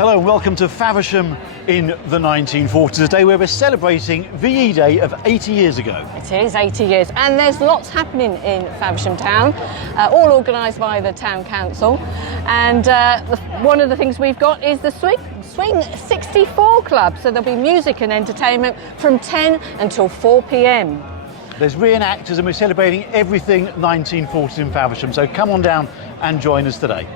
Hello and welcome to Faversham in the 1940s, a day where we're celebrating VE Day of 80 years ago. It is 80 years, and there's lots happening in Faversham town, all organised by the town council. And one of the things we've got is the Swing 64 Club, so there'll be music and entertainment from 10 until 4 p.m. There's reenactors and we're celebrating everything 1940s in Faversham, so come on down and join us today.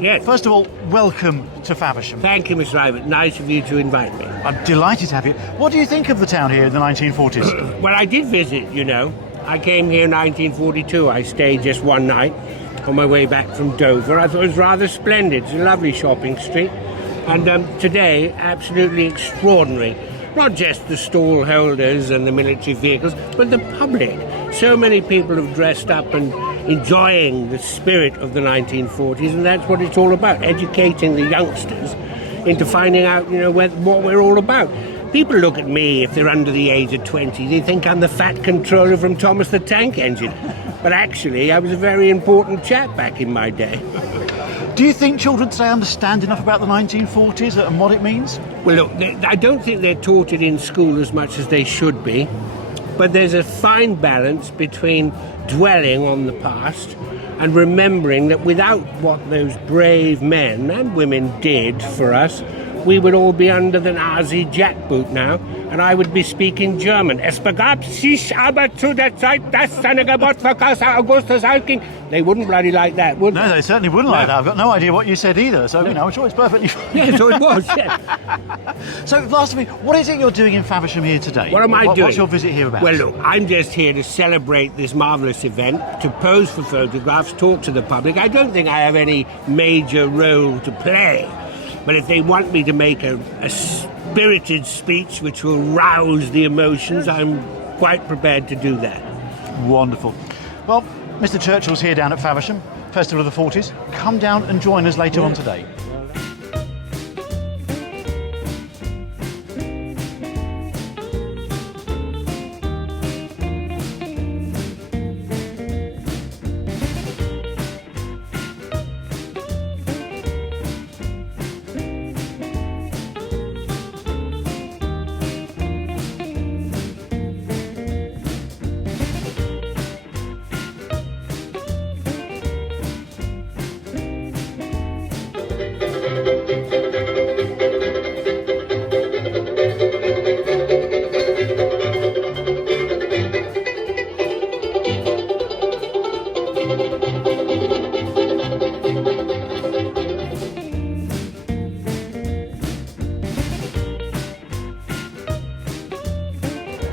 Yes. First of all, welcome to Faversham. Thank you, Mr. Ivan. Nice of you to invite me. I'm delighted to have you. What do you think of the town here in the 1940s? Well, I did visit, you know. I came here in 1942. I stayed just one night on my way back from Dover. I thought it was rather splendid. It's a lovely shopping street. And today, absolutely extraordinary. Not just the stall holders and the military vehicles, but the public. So many people have dressed up and enjoying the spirit of the 1940s, and that's what it's all about, educating the youngsters into finding out, you know, what we're all about. People look at me, if they're under the age of 20, they think I'm the fat controller from Thomas the Tank Engine. But actually, I was a very important chap back in my day. Do you think children today understand enough about the 1940s and what it means? Well, look, I don't think they're taught it in school as much as they should be, but there's a fine balance between dwelling on the past and remembering that without what those brave men and women did for us, we would all be under the Nazi jackboot now, and I would be speaking German. Es begab sich aber zu der Zeit, dass seine Geburtsverkaufer Augustus Alking. They wouldn't bloody like that, would they? No, they certainly wouldn't like that. I've got no idea what you said either, so, you know, I'm sure it's perfectly fine. Yeah, so it was, yeah. So, last of me, what is it you're doing in Faversham here today? What am I doing? What's your visit here about? Well, look, I'm just here to celebrate this marvellous event, to pose for photographs, talk to the public. I don't think I have any major role to play. But if they want me to make a spirited speech which will rouse the emotions, I'm quite prepared to do that. Wonderful. Well, Mr. Churchill's here down at Faversham, Festival of the 40s. Come down and join us later on today.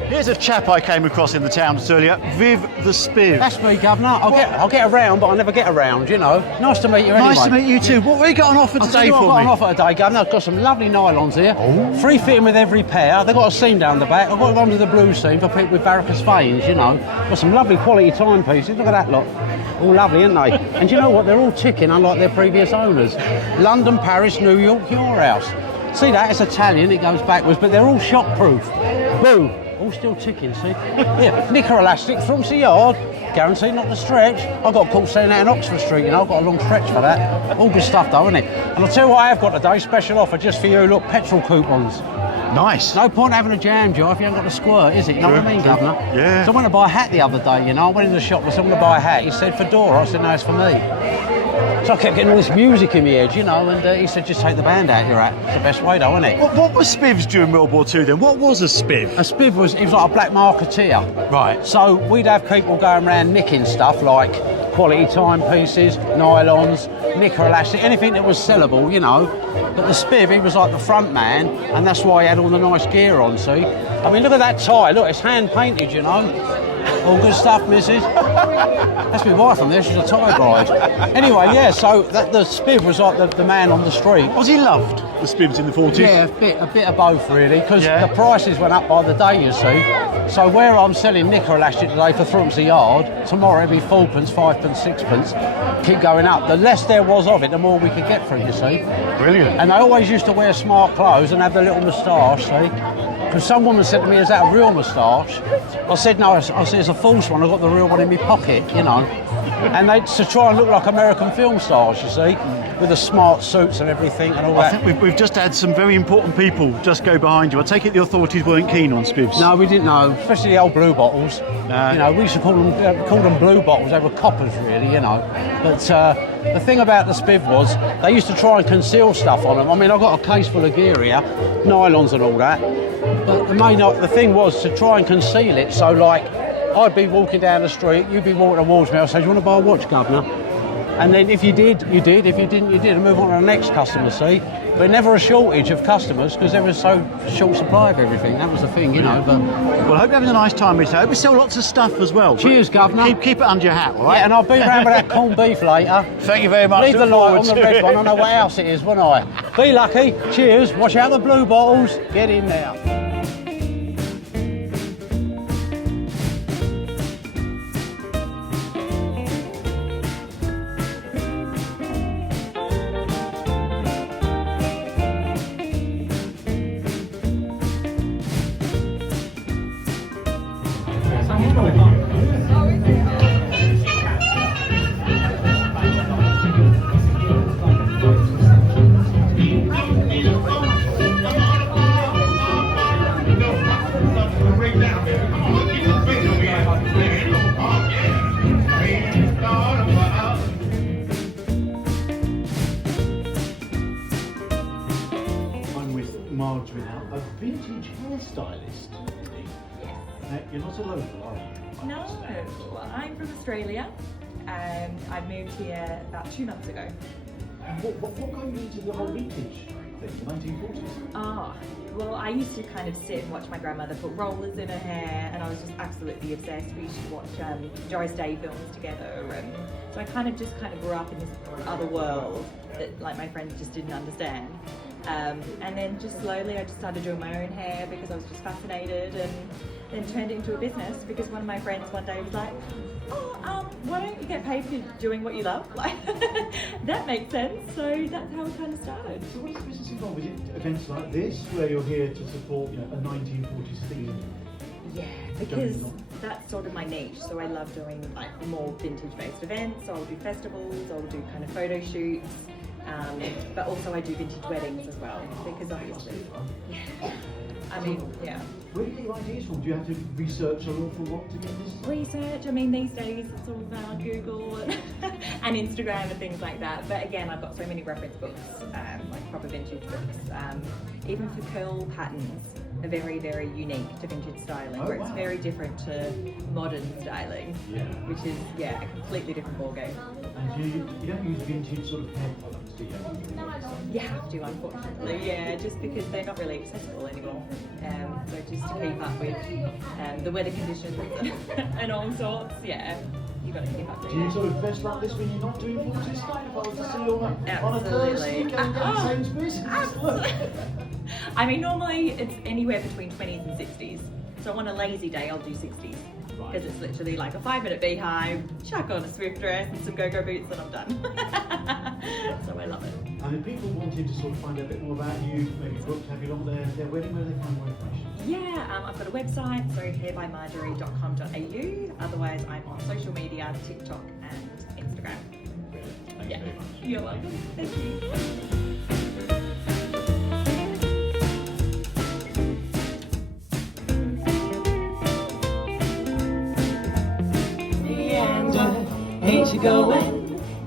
Here's a chap I came across in the town earlier, Viv the Spiv. That's me, Governor. I'll get around, but I never get around, you know. Nice to meet you anyway. Nice to meet you too. What have you got on offer today for me? I've got on offer today, Governor. I've got some lovely nylons here. Oh. Free fitting with every pair. They've got a seam down the back. I've got one with the blue seam for people with varicose veins, you know. Got some lovely quality timepieces. Look at that lot. All lovely, aren't they? And you know what? They're all ticking, unlike their previous owners. London, Paris, New York, your house. See that? It's Italian. It goes backwards, but they're all shock-proof. Boom. All still ticking, see? Here, knicker elastic from the yard, guaranteed not to stretch. I got caught staying out in Oxford Street, you know, I've got a long stretch for that. All good stuff though, isn't it? And I'll tell you what I have got today, special offer just for you, look, petrol coupons. Nice. No point having a jam jar if you haven't got the squirt, is it? You know what I mean, Governor? Yeah. So I went to buy a hat the other day, you know, I went in the shop, I said, I want to buy a hat. He said, Fedora, I said, no, it's for me. So I kept getting all this music in my head, you know, and he said, just take the band out of your hat. It's the best way though, isn't it? What were spivs during World War II then? What was a spiv? A spiv was like a black marketeer. Right. So we'd have people going around nicking stuff like quality timepieces, nylons, knicker elastic, anything that was sellable, you know. But the spiv, he was like the front man, and that's why he had all the nice gear on, see? I mean, look at that tie, look, it's hand painted, you know. All good stuff, missus. That's my wife from there, she's a tie bride. Anyway, yeah, so the spiv was like the man on the street. Was he loved, the spivs in the 40s? Yeah, a bit of both really, because Yeah. the prices went up by the day, you see. So where I'm selling knicker elastic today for threepence a yard, tomorrow it'll be 4p, 5p, 6p. Keep going up. The less there was of it, the more we could get for it, you see. Brilliant. And I always used to wear smart clothes and have the little moustache, see. Because some woman said to me, is that a real moustache? I said, no, I said, it's a false one. I've got the real one in my pocket, you know. And they to try and look like American film stars, you see. with the smart suits and everything and all I that. think we've just had some very important people just go behind you. I take it the authorities weren't keen on spivs. No, we didn't know, especially the old blue bottles. You know, we used to call them blue bottles. They were coppers, really, you know. But the thing about the spiv was they used to try and conceal stuff on them. I mean, I've got a case full of gear here, nylons and all that. But the thing was to try and conceal it. So, like, I'd be walking down the street, you'd be walking towards me. I'd say, "Do you want to buy a watch, governor?" And then if you did, you did. If you didn't, you didn't. Move on to the next customer, see? But never a shortage of customers because there was so short supply of everything. That was the thing, you know. But Well, I hope you're having a nice time, Rita. I hope we sell lots of stuff as well. cheers, governor. Keep it under your hat, all right? Yeah, and I'll be round with that corned beef later. Thank you very much. Leave the Look light forward on the to red it. one. I know what house it is, won't I? Be lucky. Cheers. Watch out the blue bottles. Get in there. I'm with Marjorie now, a vintage hairstylist. You're not a local, are you? No, I'm from Australia and I moved here about 2 months ago. And what got you into the whole vintage thing, the 1940s? Well, I used to kind of sit and watch my grandmother put rollers in her hair and I was just absolutely obsessed. We used to watch Doris Day films together and so I kind of grew up in this other world that like my friends just didn't understand. And then just slowly I just started doing my own hair because I was just fascinated and then turned it into a business because one of my friends one day was like, why don't you get paid for doing what you love? Like, that makes sense. So that's how it kind of started. So what does the business involve? Is it events like this where you're here to support a 1940s theme? Yeah, because that's sort of my niche. So I love doing like more vintage-based events. So I'll do festivals, I'll do kind of photo shoots, but also I do vintage weddings as well because obviously, I mean, yeah. Where do you get your ideas from? Do you have to research an awful lot to get this? Research, I mean these days it's all about Google and Instagram and things like that, but again I've got so many reference books, like proper vintage books, even for curl patterns are very, very unique to vintage styling, where it's very different to modern styling, which is a completely different ballgame. And you don't use vintage sort of hair products, do you? You have to, unfortunately, just because they're not really accessible anymore. So just to keep up with the weather conditions and all sorts, you've got to keep up with it. Do you sort of dress like this when you're not doing 40s stuff? If I was to see you on a Absolutely. Thursday going down Sainsbury's? Look. I mean, normally it's anywhere between 20s and 60s. So on a lazy day, I'll do 60s. Because it's literally like a 5-minute beehive, chuck on a Swift dress and some go-go boots and I'm done. So I love it. And if people wanted to sort of find out a bit more about you, maybe booked, have you on their wedding, where do they find more information? Yeah, I've got a website, so hairbymarjorie.com.au. Otherwise, I'm on social media, TikTok and Instagram. Thank you very much. You're welcome. Thank you.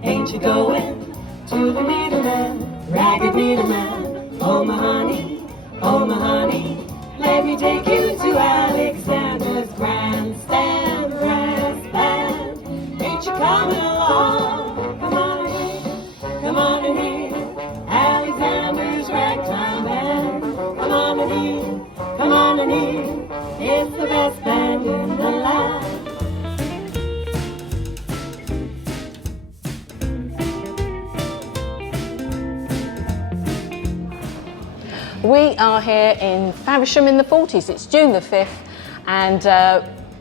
Ain't you going to the needleman, ragged needleman? Oh my honey, let me take you to Alexander's grandstand. Ain't you coming along? Come on in here, Alexander's ragtime band. Come on in here, it's the best band in the land. We are here in Faversham in the Forties. It's June the 5th and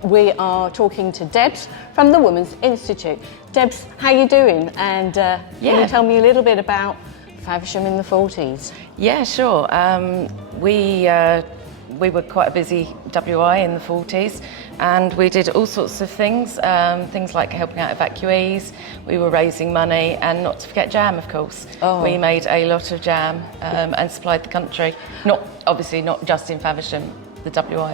we are talking to Debs from the Women's Institute. Debs, how you doing? And can you tell me a little bit about Faversham in the Forties? Yeah, sure. we were quite a busy WI in the 40s, and we did all sorts of things, things like helping out evacuees. We were raising money, and not to forget jam, of course. Oh. We made a lot of jam and supplied the country. Obviously not just in Faversham, the WI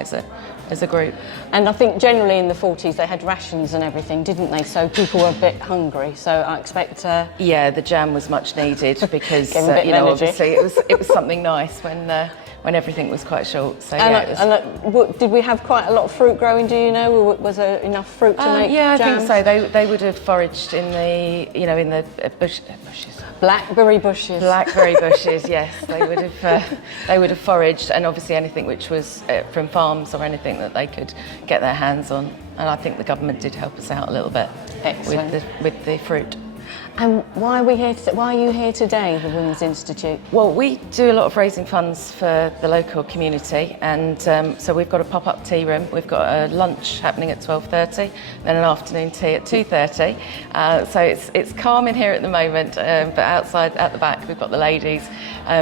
as a group. And I think generally in the 40s they had rations and everything, didn't they? So people were a bit hungry. So I expect. Yeah, the jam was much needed because Gave 'em a bit of energy. obviously it was something nice when everything was quite short. So And, yeah, it was, did we have quite a lot of fruit growing? Do you know? Was there enough fruit to make yeah, jam? I think so. They would have foraged in the bushes. Blackberry bushes. Blackberry bushes, yes. They would have foraged, and obviously anything which was from farms or anything that they could get their hands on. And I think the government did help us out a little bit with the fruit. And why are you here today, the Women's Institute? Well, we do a lot of raising funds for the local community, and so we've got a pop-up tea room. We've got a lunch happening at 12:30, then an afternoon tea at 2:30. So it's calm in here at the moment, but outside at the back we've got the ladies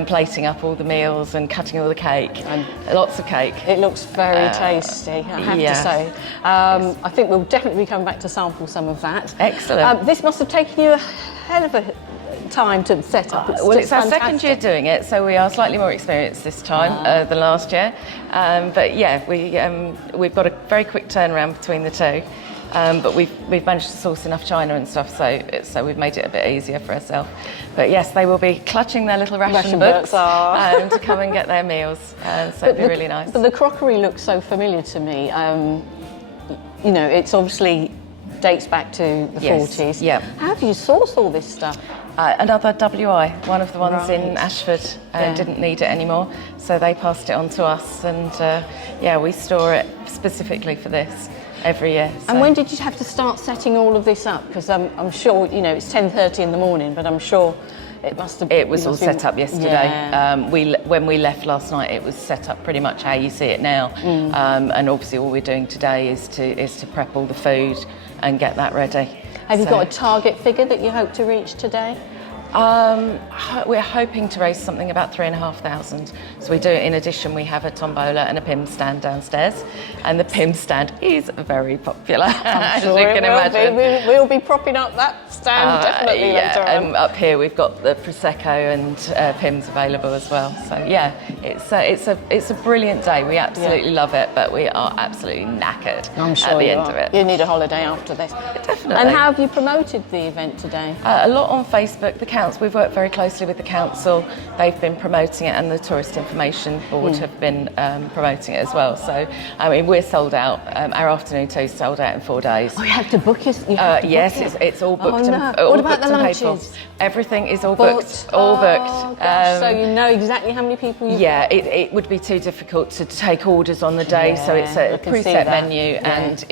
plating up all the meals and cutting all the cake, and lots of cake. It looks very tasty, I have to say. I think we'll definitely come back to sample some of that. Excellent. This must have taken you a hell of a time to set up. Well, it's our fantastic. second year doing it, so we are slightly more experienced this time than last year. But yeah, we've got a very quick turnaround between the two. But we've managed to source enough china and stuff, so we've made it a bit easier for ourselves. But yes, they will be clutching their little ration books to come and get their meals. So it'll be really nice. But the crockery looks so familiar to me. It's obviously dates back to the 40s. Yeah. How have you sourced all this stuff? Another WI, one of the ones in Right. Ashford, didn't need it anymore, so they passed it on to us, and we store it specifically for this every year. So. And when did you have to start setting all of this up? Because I'm sure, it's 10:30 in the morning, but I'm sure it must have... It was all set up yesterday. Yeah. When we left last night, it was set up pretty much how you see it now. And obviously all we're doing today is to prep all the food and get that ready. Have you got a target figure that you hope to reach today? We're hoping to raise something about 3,500. So we do, in addition, we have a tombola and a PIM stand downstairs, and the PIM stand is very popular, as you can imagine. We'll be propping up that stand definitely later on. And up here we've got the prosecco and PIMs available as well. So yeah, it's a brilliant day. We absolutely love it, but we are absolutely knackered I'm sure at the you end are. of it. You need a holiday after this. Definitely. And how have you promoted the event today? A lot on Facebook. We've worked very closely with the council. They've been promoting it, and the Tourist Information Board have been promoting it as well. So, I mean, we're sold out. Our afternoon tea is sold out in 4 days. Oh, you have to book it? Yes, it's all booked. Oh, no. All What about booked the and paid for. lunches? Everything is all booked. All booked. Oh, gosh. So you know exactly how many people you... Yeah, it would be too difficult to take orders on the day, so it's I a can see preset that. menu, Yeah. and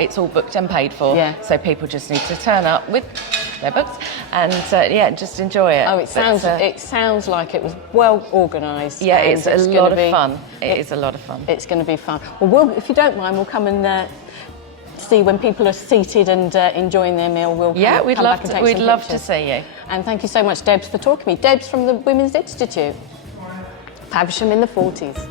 it's all booked and paid for. Yeah. So people just need to turn up with their books and just enjoy it. Oh, it sounds like it was well organised. Yeah, and it's a lot of gonna be- fun. It is a lot of fun. It's going to be fun. Well, if you don't mind, we'll come and see when people are seated and enjoying their meal. We'll We'd come love back and to. take We'd some love pictures. to see you. And thank you so much, Debs, for talking to me. Debs from the Women's Institute, Faversham in the 40s.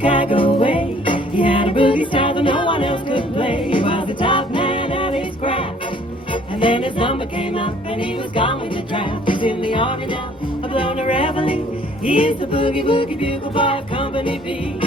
Chicago way. He had a boogie style that no one else could play. He was the top man at his craft. And then his number came up and he was gone with the draft. He's in the army now, a blown a reveille. He is the boogie woogie bugle boy of Company B.